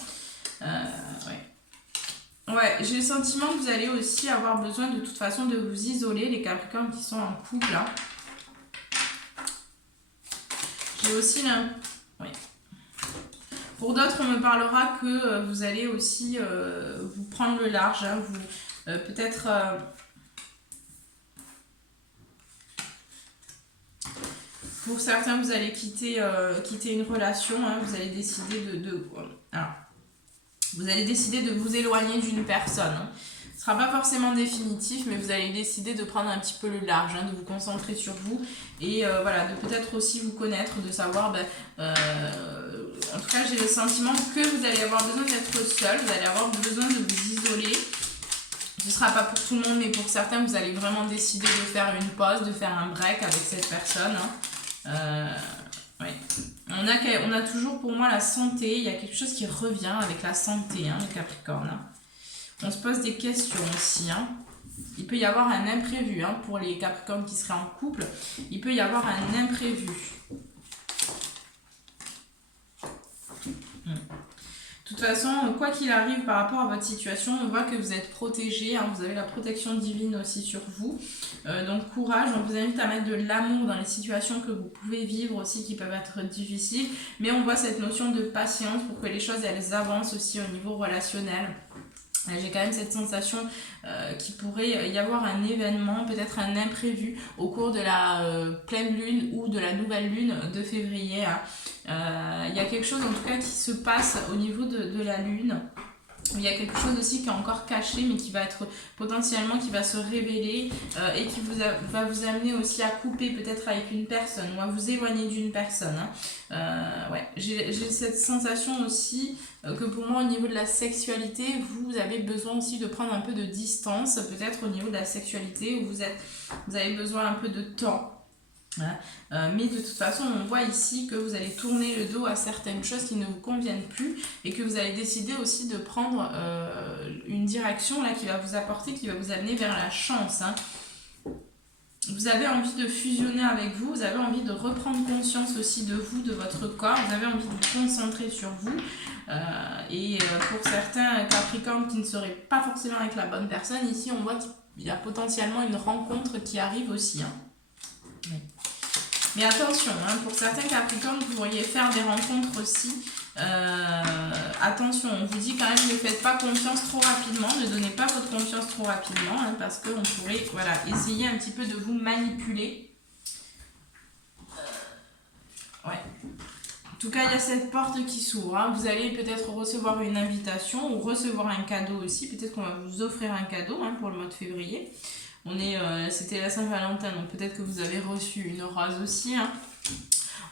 Ouais, j'ai le sentiment que vous allez aussi avoir besoin de toute façon de vous isoler, les Capricornes qui sont en couple, hein. J'ai aussi l'impression... Oui. Pour d'autres, on me parlera que vous allez aussi vous prendre le large, hein, vous peut-être... pour certains, vous allez quitter une relation, hein, vous allez décider alors, vous allez décider de vous éloigner d'une personne. Hein. Ce ne sera pas forcément définitif, mais vous allez décider de prendre un petit peu le large, hein, de vous concentrer sur vous et voilà, de peut-être aussi vous connaître, de savoir, en tout cas j'ai le sentiment que vous allez avoir besoin d'être seul, vous allez avoir besoin de vous isoler. Ce ne sera pas pour tout le monde, mais pour certains, vous allez vraiment décider de faire une pause, de faire un break avec cette personne. Hein. Ouais. On a toujours pour moi la santé, il y a quelque chose qui revient avec la santé, hein, les Capricornes. Hein. On se pose des questions aussi. Hein. Il peut y avoir un imprévu, hein, pour les Capricornes qui seraient en couple, il peut y avoir un imprévu. De toute façon, quoi qu'il arrive par rapport à votre situation, on voit que vous êtes protégé, hein, vous avez la protection divine aussi sur vous. Donc courage, on vous invite à mettre de l'amour dans les situations que vous pouvez vivre aussi qui peuvent être difficiles. Mais on voit cette notion de patience pour que les choses elles avancent aussi au niveau relationnel. J'ai quand même cette sensation qu'il pourrait y avoir un événement, peut-être un imprévu au cours de la pleine lune ou de la nouvelle lune de février. Il y a quelque chose en tout cas qui se passe au niveau de la lune. Il y a quelque chose aussi qui est encore caché mais qui va être potentiellement, qui va se révéler et qui va vous amener aussi à couper peut-être avec une personne ou à vous éloigner d'une personne. Hein. Ouais. J'ai cette sensation aussi que pour moi au niveau de la sexualité, vous avez besoin aussi de prendre un peu de distance, peut-être au niveau de la sexualité où vous avez besoin un peu de temps. Mais de toute façon on voit ici que vous allez tourner le dos à certaines choses qui ne vous conviennent plus et que vous allez décider aussi de prendre une direction là qui va vous apporter, qui va vous amener vers la chance. Hein. Vous avez envie de fusionner avec vous, vous avez envie de reprendre conscience aussi de vous, de votre corps, vous avez envie de vous concentrer sur vous et pour certains Capricornes qui ne seraient pas forcément avec la bonne personne, ici on voit qu'il y a potentiellement une rencontre qui arrive aussi. Hein. Oui. Mais attention, hein, pour certains Capricornes, vous pourriez faire des rencontres aussi. Attention, on vous dit quand même ne faites pas confiance trop rapidement, ne donnez pas votre confiance trop rapidement, hein, parce qu'on pourrait essayer un petit peu de vous manipuler. Ouais. En tout cas, il y a cette porte qui s'ouvre. Hein. Vous allez peut-être recevoir une invitation ou recevoir un cadeau aussi. Peut-être qu'on va vous offrir un cadeau, hein, pour le mois de février. C'était la Saint-Valentin, donc peut-être que vous avez reçu une rose aussi. Hein.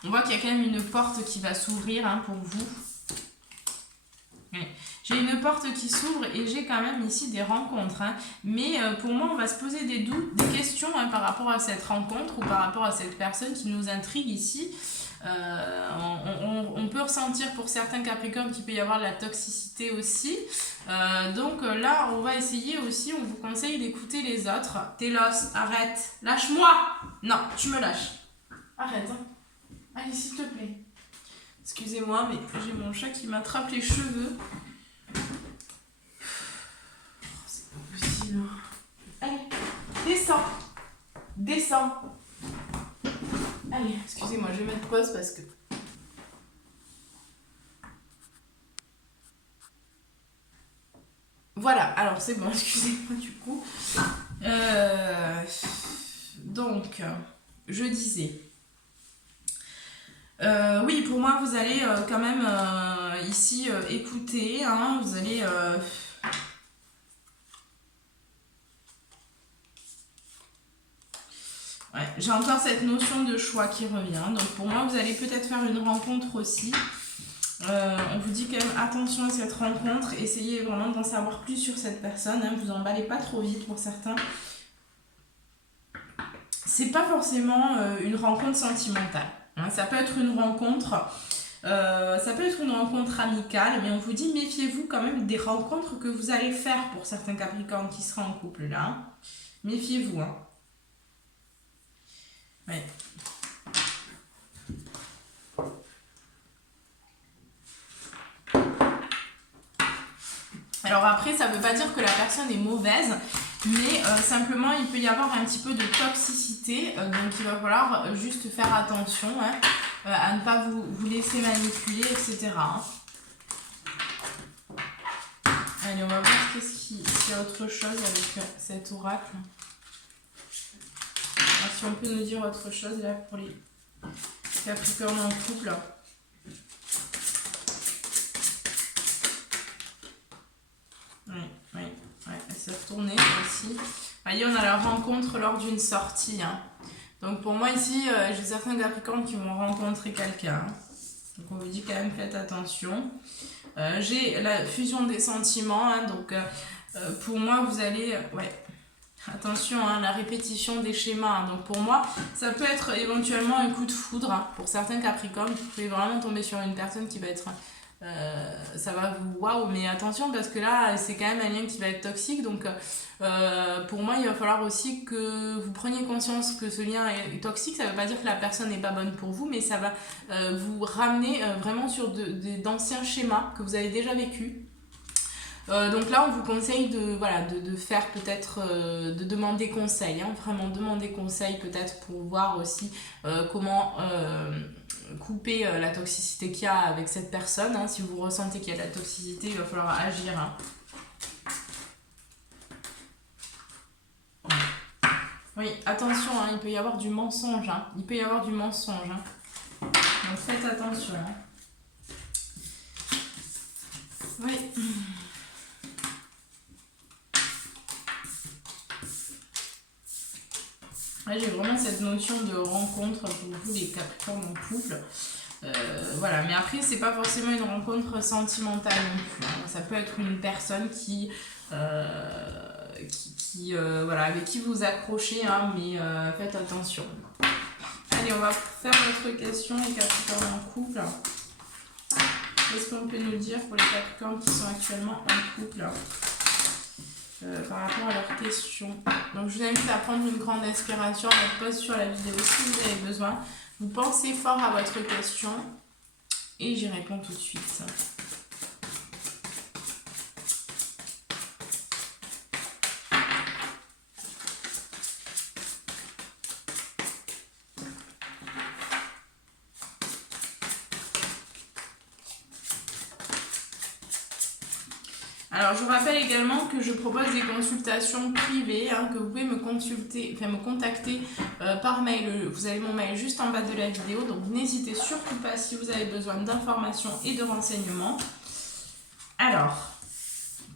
On voit qu'il y a quand même une porte qui va s'ouvrir, hein, pour vous. Ouais. J'ai une porte qui s'ouvre et j'ai quand même ici des rencontres. Hein. Mais pour moi, on va se poser des doutes, des questions, hein, par rapport à cette rencontre ou par rapport à cette personne qui nous intrigue ici. On peut ressentir pour certains Capricornes qu'il peut y avoir de la toxicité aussi. Donc là, on va essayer aussi, on vous conseille d'écouter les autres. Télos, arrête, lâche-moi. Non, tu me lâches. Arrête. Hein. Allez, s'il te plaît. Excusez-moi, mais j'ai mon chat qui m'attrape les cheveux. C'est pas possible. Allez, descends. Descends. Allez, excusez-moi, je vais mettre pause parce que... Voilà, alors c'est bon, excusez-moi du coup. Donc, je disais... oui, pour moi, vous allez quand même ici écouter, hein, vous allez... Ouais, j'ai encore cette notion de choix qui revient. Donc pour moi, vous allez peut-être faire une rencontre aussi. On vous dit quand même attention à cette rencontre. Essayez vraiment d'en savoir plus sur cette personne. Hein, vous emballez pas trop vite pour certains. C'est pas forcément une rencontre sentimentale. Hein, ça peut être une rencontre... ça peut être une rencontre amicale, mais on vous dit méfiez-vous quand même des rencontres que vous allez faire pour certains Capricornes qui seraient en couple là. Hein. Méfiez-vous. Hein. Ouais. Alors après, ça ne veut pas dire que la personne est mauvaise, mais simplement il peut y avoir un petit peu de toxicité, donc il va falloir juste faire attention, hein, à ne pas vous laisser manipuler, etc. Hein. Allez, on va voir s'il y a autre chose avec cet oracle. Alors, si on peut nous dire autre chose là pour les Capricornes en couple. Oui, elle s'est retournée aussi. Vous voyez, on a la rencontre lors d'une sortie. Hein. Donc pour moi ici, j'ai certains Capricornes qui vont rencontrer quelqu'un. Donc on vous dit quand même faites attention. J'ai la fusion des sentiments. Hein, donc pour moi, vous allez... Attention, hein, la répétition des schémas. Hein. Donc pour moi, ça peut être éventuellement un coup de foudre. Hein. Pour certains Capricornes, vous pouvez vraiment tomber sur une personne qui va être... ça va vous waouh, mais attention parce que là c'est quand même un lien qui va être toxique, donc pour moi il va falloir aussi que vous preniez conscience que ce lien est toxique. Ça veut pas dire que la personne n'est pas bonne pour vous, mais ça va vous ramener vraiment sur d'anciens schémas que vous avez déjà vécu. Donc là on vous conseille de faire peut-être de demander conseil, hein, vraiment demander conseil peut-être pour voir aussi comment couper la toxicité qu'il y a avec cette personne. Hein. Si vous ressentez qu'il y a de la toxicité, il va falloir agir. Hein. Oui, attention, hein, il peut y avoir du mensonge. Hein. Il peut y avoir du mensonge. Hein. Donc faites attention. Hein. Oui. J'ai vraiment cette notion de rencontre pour vous les Capricornes en couple. Voilà, mais après c'est pas forcément une rencontre sentimentale non plus. Hein. Ça peut être une personne avec qui vous accrochez, hein, mais faites attention. Allez, on va faire notre question les Capricornes en couple. Qu'est-ce qu'on peut nous dire pour les Capricornes qui sont actuellement en couple par rapport à leurs questions? Donc je vous invite à prendre une grande inspiration, à mettre pause sur la vidéo si vous avez besoin. Vous pensez fort à votre question et j'y réponds tout de suite. Alors je vous rappelle également que je propose des consultations privées, hein, que vous pouvez me contacter par mail. Vous avez mon mail juste en bas de la vidéo, donc n'hésitez surtout pas si vous avez besoin d'informations et de renseignements. Alors,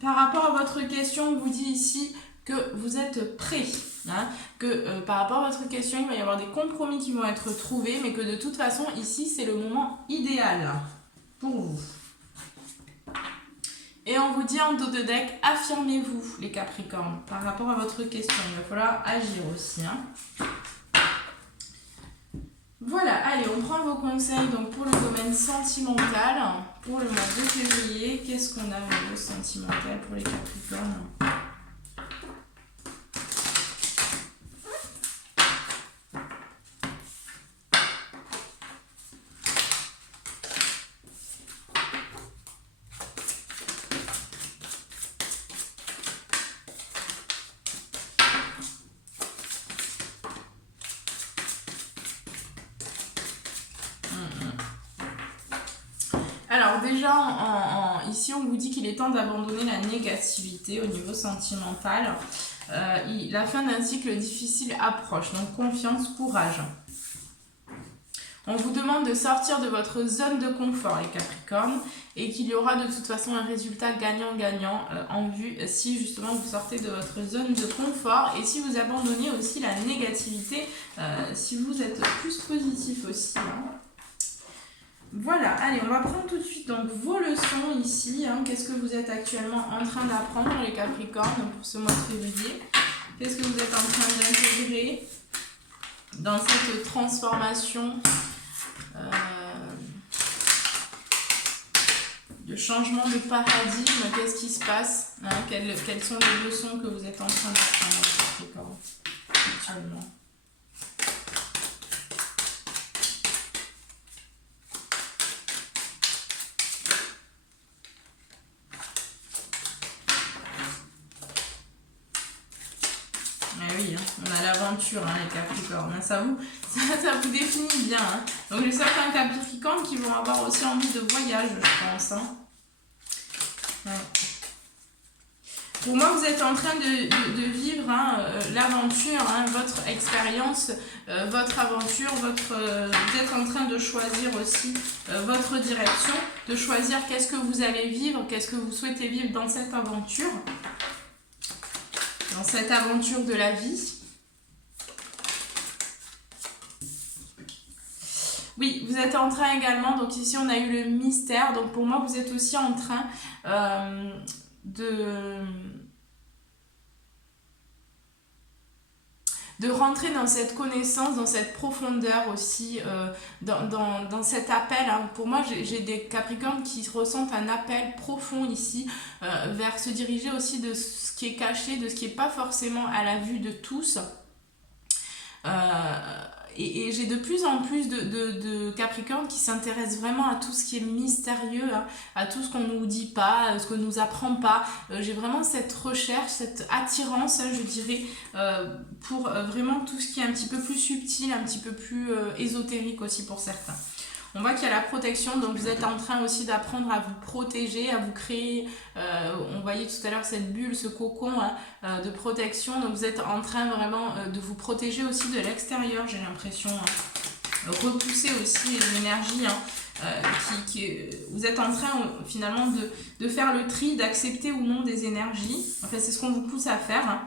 par rapport à votre question, on vous dit ici que vous êtes prêt, hein, que par rapport à votre question, il va y avoir des compromis qui vont être trouvés, mais que de toute façon, ici, c'est le moment idéal pour vous. Et on vous dit en dos de deck, affirmez-vous les Capricornes par rapport à votre question. Il va falloir agir aussi. Hein. Voilà, allez, on prend vos conseils donc pour le domaine sentimental. Pour le mois de février, qu'est-ce qu'on a au niveau sentimental pour les Capricornes ? Alors déjà, ici on vous dit qu'il est temps d'abandonner la négativité au niveau sentimental. La fin d'un cycle difficile approche, donc confiance, courage. On vous demande de sortir de votre zone de confort, les Capricornes, et qu'il y aura de toute façon un résultat gagnant-gagnant en vue si justement vous sortez de votre zone de confort et si vous abandonnez aussi la négativité, si vous êtes plus positif aussi. Hein. Voilà, allez, on va prendre tout de suite donc vos leçons ici. Hein. Qu'est-ce que vous êtes actuellement en train d'apprendre, les Capricornes, pour ce mois de février? Qu'est-ce que vous êtes en train d'intégrer dans cette transformation de changement de paradigme? Qu'est-ce qui se passe, hein? Quelles sont les leçons que vous êtes en train d'apprendre, les Capricornes, actuellement? On a l'aventure, hein, les Capricornes. Ça vous définit bien. Hein. Donc, j'ai certains Capricornes qui vont avoir aussi envie de voyage, je pense. Hein. Ouais. Pour moi, vous êtes en train de vivre l'aventure, votre expérience, votre aventure, vous êtes en train de choisir aussi votre direction, de choisir qu'est-ce que vous allez vivre, qu'est-ce que vous souhaitez vivre dans cette aventure de la vie. Oui, vous êtes en train également, donc ici on a eu le mystère, donc pour moi vous êtes aussi en train de rentrer dans cette connaissance, dans cette profondeur aussi, dans cet appel. Pour moi, j'ai des Capricornes qui ressentent un appel profond ici, vers se diriger aussi de ce qui est caché, de ce qui n'est pas forcément à la vue de tous. Et j'ai de plus en plus de Capricornes qui s'intéressent vraiment à tout ce qui est mystérieux, à tout ce qu'on ne nous dit pas, ce qu'on ne nous apprend pas. J'ai vraiment cette recherche, cette attirance, je dirais, pour vraiment tout ce qui est un petit peu plus subtil, un petit peu plus ésotérique aussi pour certains. On voit qu'il y a la protection, donc vous êtes en train aussi d'apprendre à vous protéger, à vous créer, on voyait tout à l'heure cette bulle, ce cocon de protection, donc vous êtes en train vraiment de vous protéger aussi de l'extérieur, j'ai l'impression, repousser aussi l'énergie, vous êtes en train finalement de faire le tri, d'accepter ou non des énergies, enfin c'est ce qu'on vous pousse à faire.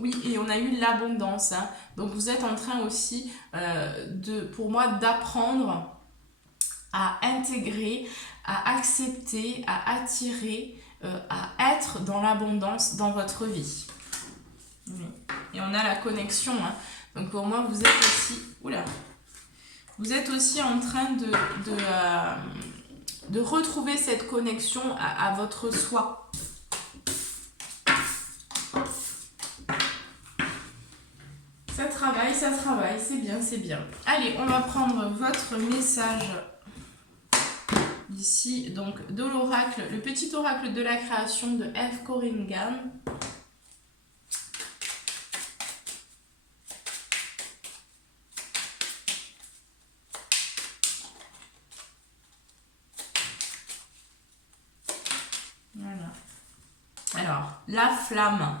Oui, et on a eu l'abondance, donc vous êtes en train aussi, pour moi, d'apprendre à intégrer, à accepter, à attirer, à être dans l'abondance dans votre vie. Oui. Et on a la connexion. Donc pour moi, vous êtes aussi en train de retrouver cette connexion à votre soi. Ça travaille, c'est bien, c'est bien. Allez, on va prendre votre message ici, donc de l'oracle, le petit oracle de la création de F. Corrigan. Voilà. Alors, la flamme.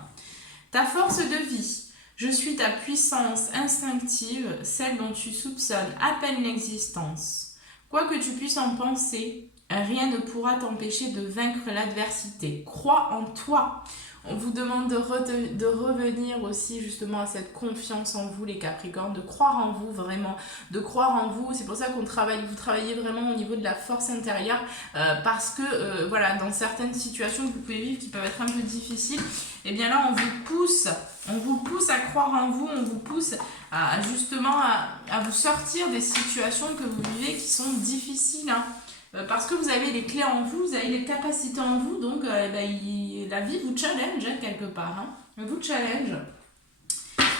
Ta force de vie. Je suis ta puissance instinctive, celle dont tu soupçonnes à peine l'existence. Quoi que tu puisses en penser, rien ne pourra t'empêcher de vaincre l'adversité. Crois en toi. On vous demande de revenir aussi justement à cette confiance en vous, les Capricornes, de croire en vous vraiment, de croire en vous. C'est pour ça qu'on travaille, vous travaillez vraiment au niveau de la force intérieure, parce que voilà, dans certaines situations que vous pouvez vivre qui peuvent être un peu difficiles, et bien là on vous pousse à croire en vous, on vous pousse à justement à vous sortir des situations que vous vivez qui sont difficiles, parce que vous avez les clés en vous, vous avez les capacités en vous, donc la vie vous challenge quelque part, vous challenge.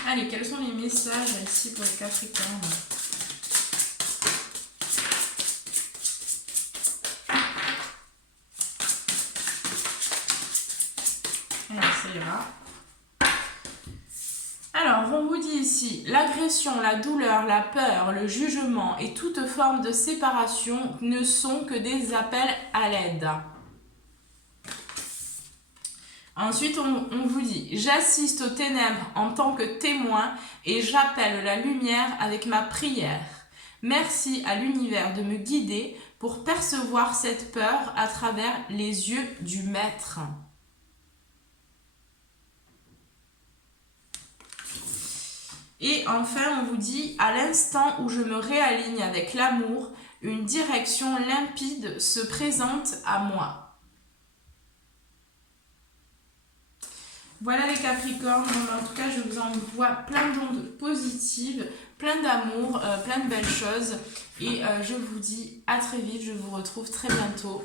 Allez, quels sont les messages ici pour les Capricornes? Alors, ça ira. Alors, on vous dit ici, l'agression, la douleur, la peur, le jugement et toute forme de séparation ne sont que des appels à l'aide. Ensuite, on vous dit, j'assiste aux ténèbres en tant que témoin et j'appelle la lumière avec ma prière. Merci à l'univers de me guider pour percevoir cette peur à travers les yeux du maître. Et enfin, on vous dit, à l'instant où je me réaligne avec l'amour, une direction limpide se présente à moi. Voilà les Capricornes, en tout cas je vous envoie plein d'ondes positives, plein d'amour, plein de belles choses. Et je vous dis à très vite, je vous retrouve très bientôt.